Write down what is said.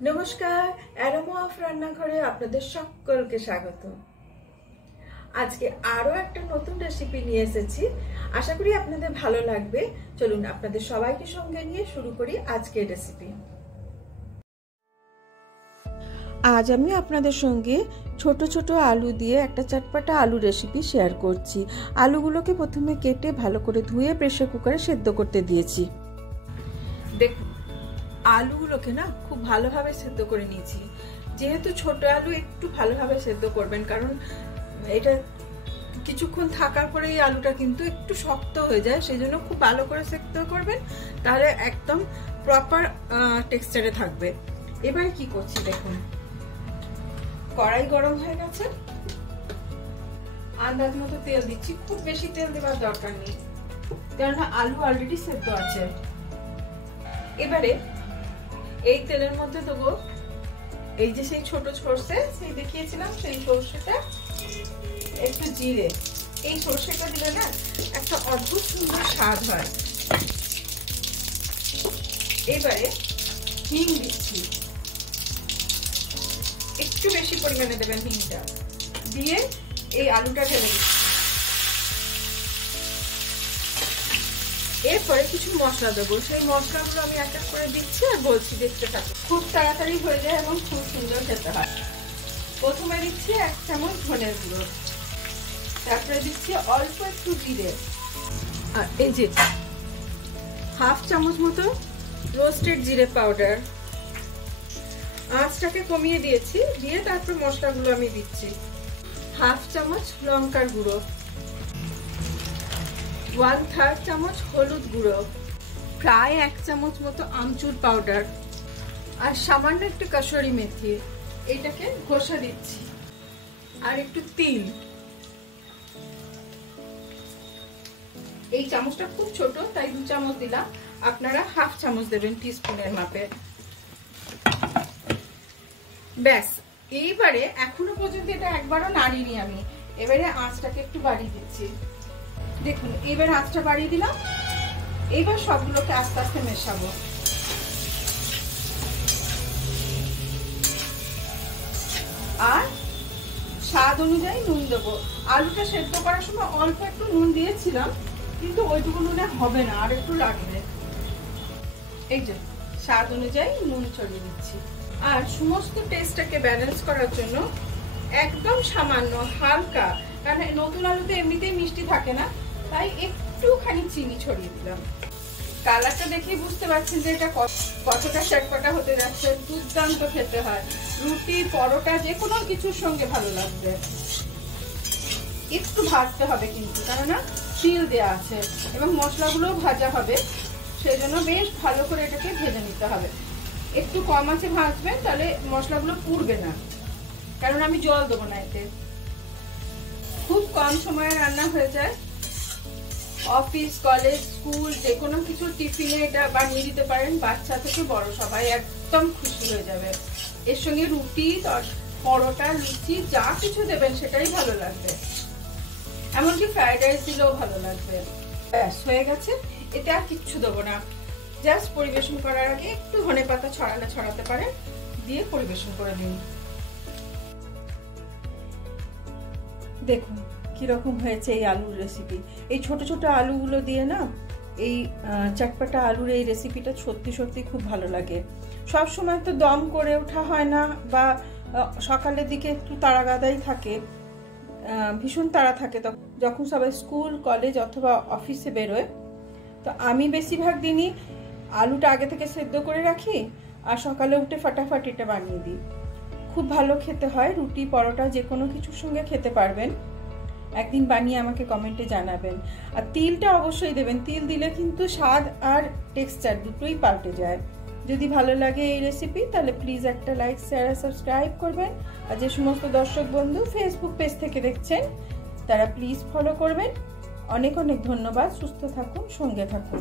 নমস্কার, aroma of রান্নাঘরে আপনাদের সকলকে স্বাগত। আজকে আরো একটা নতুন রেসিপি নিয়ে এসেছি, আশা করি আপনাদের ভালো লাগবে। চলুন আপনাদের সবাইকে সঙ্গে নিয়ে শুরু করি আজকের রেসিপি। আজ আমি আপনাদের সঙ্গে ছোট ছোট আলু দিয়ে একটা চটপটা আলু রেসিপি শেয়ার করছি। আলুগুলোকে প্রথমে কেটে ভালো করে ধুয়ে প্রেসার কুকারে সেদ্ধ করতে দিয়েছি। দেখুন, আলুগুলোকে না খুব ভালোভাবে সেদ্ধ করে নিয়েছি। যেহেতু ছোট আলু একটু ভালোভাবে সেদ্ধ করবেন, কারণ এটা কিছুক্ষণ থাকার পরে এই আলুটা কিন্তু একটু শক্ত হয়ে যায়, সেই জন্য খুব ভালো করে সেদ্ধ করবেন, তাহলে একদম প্রপার টেক্সচারে থাকবে। এবারে কি করছি দেখুন, কড়াই গরম হয়ে গেছে, আন্দাজ মতো তেল দিচ্ছি। খুব বেশি তেল দেওয়ার দরকার নেই, কেননা আলু অলরেডি সেদ্ধ আছে। এবারে এই তেলের মধ্যে দেবো এই যে সেই ছোট সর্ষে, সেই দেখিয়েছিলাম সেই সর্ষেটা, একটু জিরে। এই সর্ষেটা দিলে না একটা অদ্ভুত সুন্দর স্বাদ হয়। এবারে হিং দিচ্ছি, একটু বেশি পরিমাণে দেবেন হিংটা, দিয়ে এই আলুটা ঢেলে দিচ্ছি। এরপরে কিছু মশলা দেবো, সেই মশলাগুলো আমি এক এক করে দিচ্ছি আর বলছি, দেখতে থাকো। খুব তাড়াতাড়ি হয়ে যায় এবং খুব সুন্দর খেতে হয়। প্রথমে দিচ্ছি 1 চামচ ধনের গুঁড়ো, তারপরে দিচ্ছি অল্প একটু জিরে, আর এই যে 1/2 চামচ মতো রোস্টেড জিরে পাউডার। আঁচটাকে কমিয়ে দিয়েছি, দিয়ে তারপর মশলাগুলো আমি দিচ্ছি। 1/2 চামচ লঙ্কার গুঁড়ো, 1/3 চামচ হলুদ গুঁড়ো, প্রায় 1 চামচ মতো আমচুর পাউডার, আর সামান্য একটু কসুরি মেথি। এটাকে ঘষে দিচ্ছি। আর একটু তিল। এই চামচটা খুব ছোট, তাই 2 চামচ দিলাম, আপনারা 1/2 চামচ দেবেন টিস্পুনের মাপে। ব্যাস, এইবারে এখনো পর্যন্ত এটা একবারও নাড়িনি আমি। এবারে আঁচটাকে একটু বাড়িয়ে দিচ্ছি। দেখুন, এবার আঁচটা বাড়িয়ে দিলাম। এবার সবগুলোকে আস্তে আস্তে মেশাবো। আর স্বাদ অনুযায়ী নুন দেবো। আলুটা সেদ্ধ করার সময় অল্প একটু নুন দিয়েছিলাম, কিন্তু ওইটুকু নুনে হবে না, আর একটু লাগবে। এই যে স্বাদ অনুযায়ী নুন ছড়িয়ে দিচ্ছি। আর সমস্ত টেস্টটাকে ব্যালেন্স করার জন্য একদম সামান্য হালকা, কারণ নতুন আলুতে এমনিতেই মিষ্টি থাকে না, তাই একটুখানি চিনি ছড়িয়ে দিলাম। কালারটা দেখেই বুঝতে পারছেন যে এটা কতটা চটপটা হতে যাচ্ছে। দুর্দান্ত খেতে হয়, রুটি পরোটা যে কোনো কিছুর সঙ্গে ভালো লাগবে। একটু ভাজতে হবে কিন্তু, কেননা তিল দেওয়া আছে এবং মশলাগুলোও ভাজা হবে, সেই জন্য বেশ ভালো করে এটাকে ভেজে নিতে হবে। একটু কম আঁচে ভাজবেন, তাহলে মশলাগুলো পুড়বে না, কারণ আমি জল দেবো না এতে। খুব কম সময়ে রান্না হয়ে যায়। অফিস, কলেজ, স্কুল যে কোনো কিছু টিফিনে এটা বানিয়ে দিতে পারেন, বাচ্চা থেকে বড় সবাই একদম খুশি হয়ে যাবে। এর সঙ্গে রুটি, পরোটা, লুচি যা কিছু দেবেন সেটাই ভালো লাগবে, এমনকি ফ্রাইড রাইস দিলেও ভালো লাগবে। ব্যাস হয়ে গেছে, এতে আর কিচ্ছু দেবো না। জাস্ট পরিবেশন করার আগে একটু ধনেপাতা ছড়াতে পারেন, দিয়ে পরিবেশন করে দিন। দেখুন কিরকম হয়েছে এই আলুর রেসিপি। এই ছোট ছোট আলুগুলো দিয়ে না এই চটপটা আলুর এই রেসিপিটা সত্যি সত্যি খুব ভালো লাগে। সব সময় তো দম করে ওঠা হয় না, বা সকালের দিকে একটু তাড়াগাদাই থাকে, ভীষণ তাড়া থাকে যখন সবাই স্কুল, কলেজ অথবা অফিসে বেরোয়। তো আমি বেশিরভাগ দিনই আলুটা আগে থেকে সেদ্ধ করে রাখি, আর সকালে উঠে ফাটাফাটি এটা বানিয়ে দিই। খুব ভালো খেতে হয়, রুটি পরোটা যে কোনো কিছুর সঙ্গে খেতে পারবেন। একদিন বানিয়ে আমাকে কমেন্টে জানাবেন। আর তিলটা অবশ্যই দেবেন, তিল দিলে কিন্তু স্বাদ আর টেক্সচার দুটোই পাল্টে যায়। যদি ভালো লাগে এই রেসিপি, তাহলে প্লিজ একটা লাইক, শেয়ার আর সাবস্ক্রাইব করবেন। আর যে সমস্ত দর্শক বন্ধু ফেসবুক পেজ থেকে দেখছেন, তারা প্লিজ ফলো করবেন। অনেক অনেক ধন্যবাদ। সুস্থ থাকুন, সঙ্গে থাকুন।